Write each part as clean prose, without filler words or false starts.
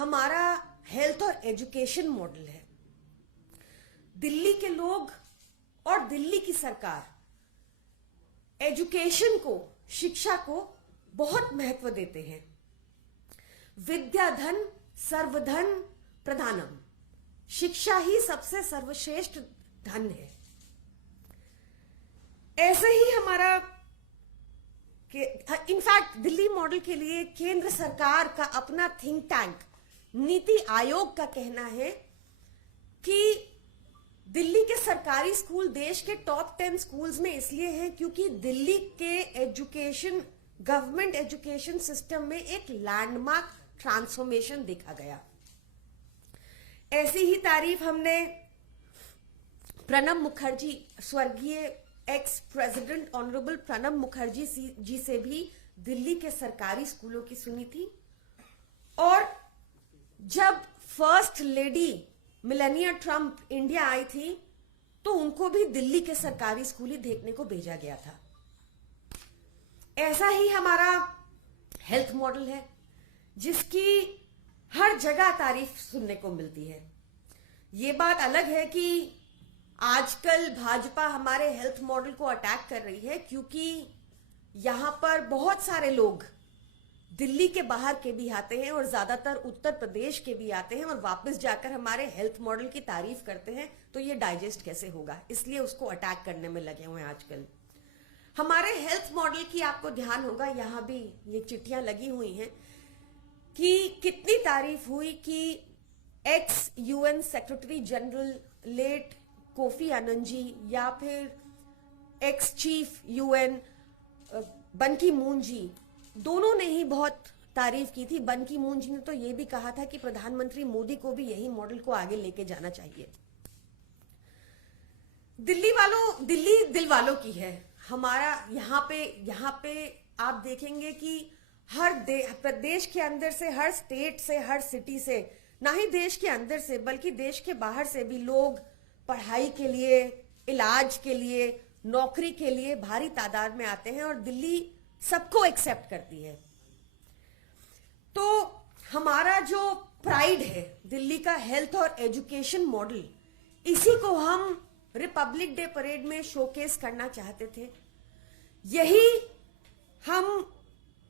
हमारा हेल्थ और education model है। दिल्ली के लोग और दिल्ली की सरकार एजुकेशन को, शिक्षा को बहुत महत्व देते हैं। विद्याधन सर्वधन प्रधानम, शिक्षा ही सबसे सर्वश्रेष्ठ धन है। ऐसे ही हमारा इनफैक्ट दिल्ली मॉडल के लिए केंद्र सरकार का अपना थिंक टैंक नीति आयोग का कहना है कि दिल्ली के सरकारी स्कूल देश के टॉप 10 स्कूल्स में इसलिए हैं क्योंकि दिल्ली के एजुकेशन, गवर्नमेंट एजुकेशन सिस्टम में एक लैंडमार्क ट्रांसफॉर्मेशन देखा गया। ऐसी ही तारीफ हमने प्रणब मुखर्जी, स्वर्गीय ex president honourable Pranab Mukherjee ji से भी दिल्ली के सरकारी स्कूलों की सुनी थी। और जब first lady Melania Trump India आई थी तो उनको भी दिल्ली के सरकारी स्कूल ही देखने को भेजा गया था। ऐसा ही हमारा हेल्थ मॉडल है जिसकी हर जगह तारीफ सुनने को मिलती है। ये बात अलग है कि आजकल भाजपा हमारे हेल्थ मॉडल को अटैक कर रही है क्योंकि यहां पर बहुत सारे लोग दिल्ली के बाहर के भी आते हैं और ज्यादातर उत्तर प्रदेश के भी आते हैं और वापस जाकर हमारे हेल्थ मॉडल की तारीफ करते हैं, तो ये डाइजेस्ट कैसे होगा, इसलिए उसको अटैक करने में लगे हुए हैं आजकल। हमारे हेल्थ मॉडल की आपको ध्यान होगा, यहां भी ये चिट्ठियां लगी हुई हैं कि कितनी तारीफ हुई कि ex UN secretary general late Kofi Annan ji या फिर एक्स चीफ यूएन बन की मून जी, दोनों ने ही बहुत तारीफ की थी। बन की मून जी ने तो ये भी कहा था कि प्रधानमंत्री मोदी को भी यही मॉडल को आगे लेके जाना चाहिए। दिल्ली दिल वालों की है। हमारा यहाँ पे आप देखेंगे कि हर प्रदेश के अंदर से, हर स्टेट से, हर सिटी से, ना ही देश के अंदर से बल्कि देश के बाहर से भी लोग पढ़ाई के लिए, इलाज के लिए, नौकरी के लिए भारी तादाद में आते हैं और दिल्ली सबको एक्सेप्ट करती है। तो हमारा जो प्राइड है दिल्ली का हेल्थ और एजुकेशन मॉडल, इसी को हम रिपब्लिक डे परेड में शोकेस करना चाहते थे। यही हम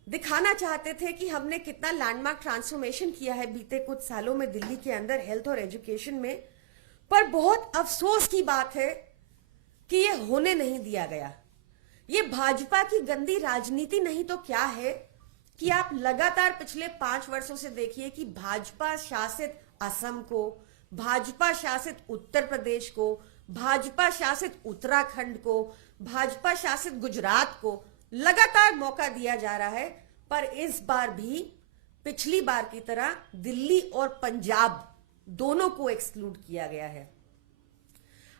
दिखाना चाहते थे कि हमने कितना लैंडमार्क ट्रांसफॉर्मेशन किया है बीते कुछ सालों में दिल्ली के अंदर हेल्थ और एजुकेशन में। पर बहुत अफसोस की बात है कि ये होने नहीं दिया गया। ये भाजपा की गंदी राजनीति नहीं तो क्या है कि आप लगातार पिछले 5 वर्षों से देखिए कि भाजपा शासित असम को, भाजपा शासित उत्तर प्रदेश को, भाजपा शासित उत्तराखंड को, भाजपा शासित गुजरात को लगातार मौका दिया जा रहा है। पर इस बार भी पिछली बार की तरह दिल्ली और पंजाब दोनों को एक्सक्लूड किया गया है।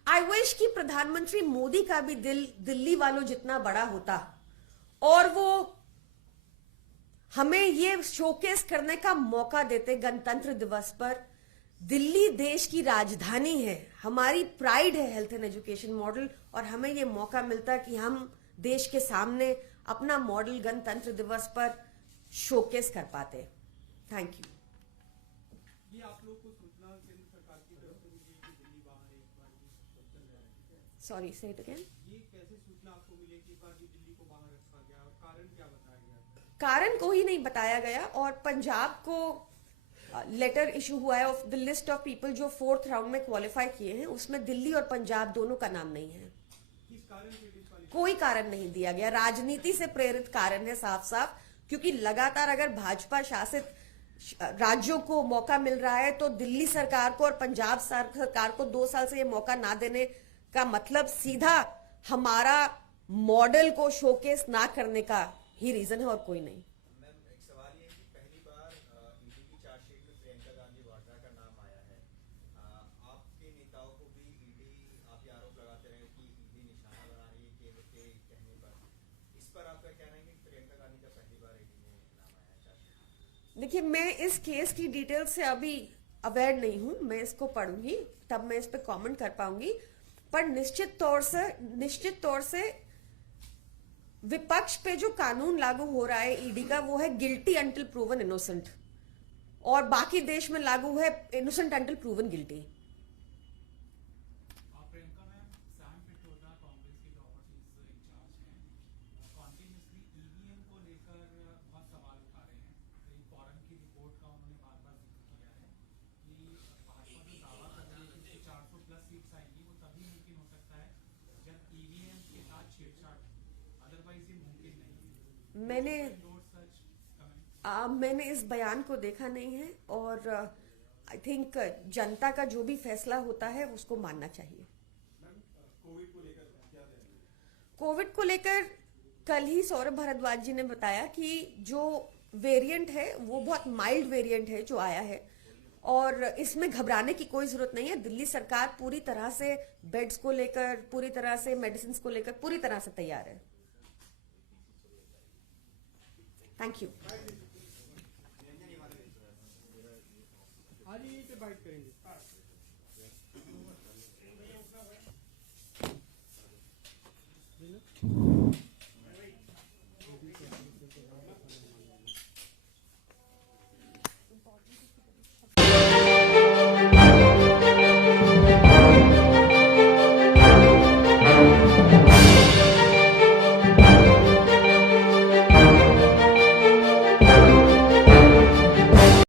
आई विश कि प्रधानमंत्री मोदी का भी दिल दिल्ली वालों जितना बड़ा होता और वो हमें ये शोकेस करने का मौका देते गणतंत्र दिवस पर। दिल्ली देश की राजधानी है, हमारी प्राइड है हेल्थ एंड एजुकेशन मॉडल, और हमें ये मौका मिलता कि हम देश के सामने अपना मॉडल गणतंत्र दिवस पर शोकेस कर पाते। Thank you. ये आप लोग को सूचना केंद्र सरकार की तरफ से मिली कि दिल्ली बाहर एक बार भी चल रहा है। सॉरी, से इट अगेन। ये कैसे सूचना आपको मिली कि इस बार भी दिल्ली को बाहर रखा गया और कारण क्या बताया गया? कारण को ही नहीं बताया गया और पंजाब को लेटर इशू हुआ है of the list of people जो 4th राउंड में क्वालिफाई किए हैं, उसमें दिल्ली और पंजाब दोनों का नाम नहीं है। किस कारण से कोई कारण नहीं दिया गया, राजनीति से प्रेरित कारण है साफ साफ। क्योंकि लगातार अगर भाजपा शासित राज्यों को मौका मिल रहा है तो दिल्ली सरकार को और पंजाब सरकार को 2 साल से ये मौका ना देने का मतलब सीधा हमारा मॉडल को शोकेस ना करने का ही रीजन है और कोई नहीं। मैम, एक सवाल ये कि पहली बार ईडी की चार्जशीट में प्रियंका गांधी वाड्रा का नाम आया है। आपके नेताओं को भी ईडी, आप ये आरोप लगाते रहे कि ईडी निशाना बना रही है केंद्र के कहने पर। इस पर आपका कहना है कि प्रियंका गांधी का पहली बार ईडी में नाम आया है चार्जशीट? देखिए, मैं इस केस की डिटेल से अभी अवेयर नहीं हूं, मैं इसको पढ़ूंगी तब मैं इस पे कमेंट कर पाऊंगी। पर निश्चित तौर से विपक्ष पे जो कानून लागू हो रहा है ईडी का, वो है गिल्टी अंटिल प्रूवन इनोसेंट। और बाकी देश में लागू है innocent until proven guilty. Priyanka ma'am, Sam Pitroda Congress के टॉपर चीफ इंचार्ज हैं, कॉन्टिन्यूसली ईवीएम को लेकर बहुत सवाल उठा रहे हैं। एक फॉरन की रिपोर्ट का उन्होंने बार बार जिक्र किया है कि भाजपा जो दावा कर रही है कि 400 प्लस सीट्स आएंगी, वो तभी मुमकिन हो सकता है जब ईवीएम के साथ छेड़छाड़, अदरवाइज ये मुमकिन नहीं है। मैंने Endorse such comment? मैंने इस बयान को देखा नहीं है और आई थिंक जनता का जो भी फैसला होता है उसको मानना चाहिए। कोविड को लेकर कल ही सौरभ भारद्वाज जी ने बताया कि जो वेरिएंट है वो बहुत माइल्ड वेरिएंट है जो आया है और इसमें घबराने की कोई जरूरत नहीं है। दिल्ली सरकार पूरी तरह से बेड्स को लेकर, पूरी तरह से मेडिसिन को लेकर पूरी तरह से तैयार है। Thank you. आज यहीं पे बाइट करेंगे।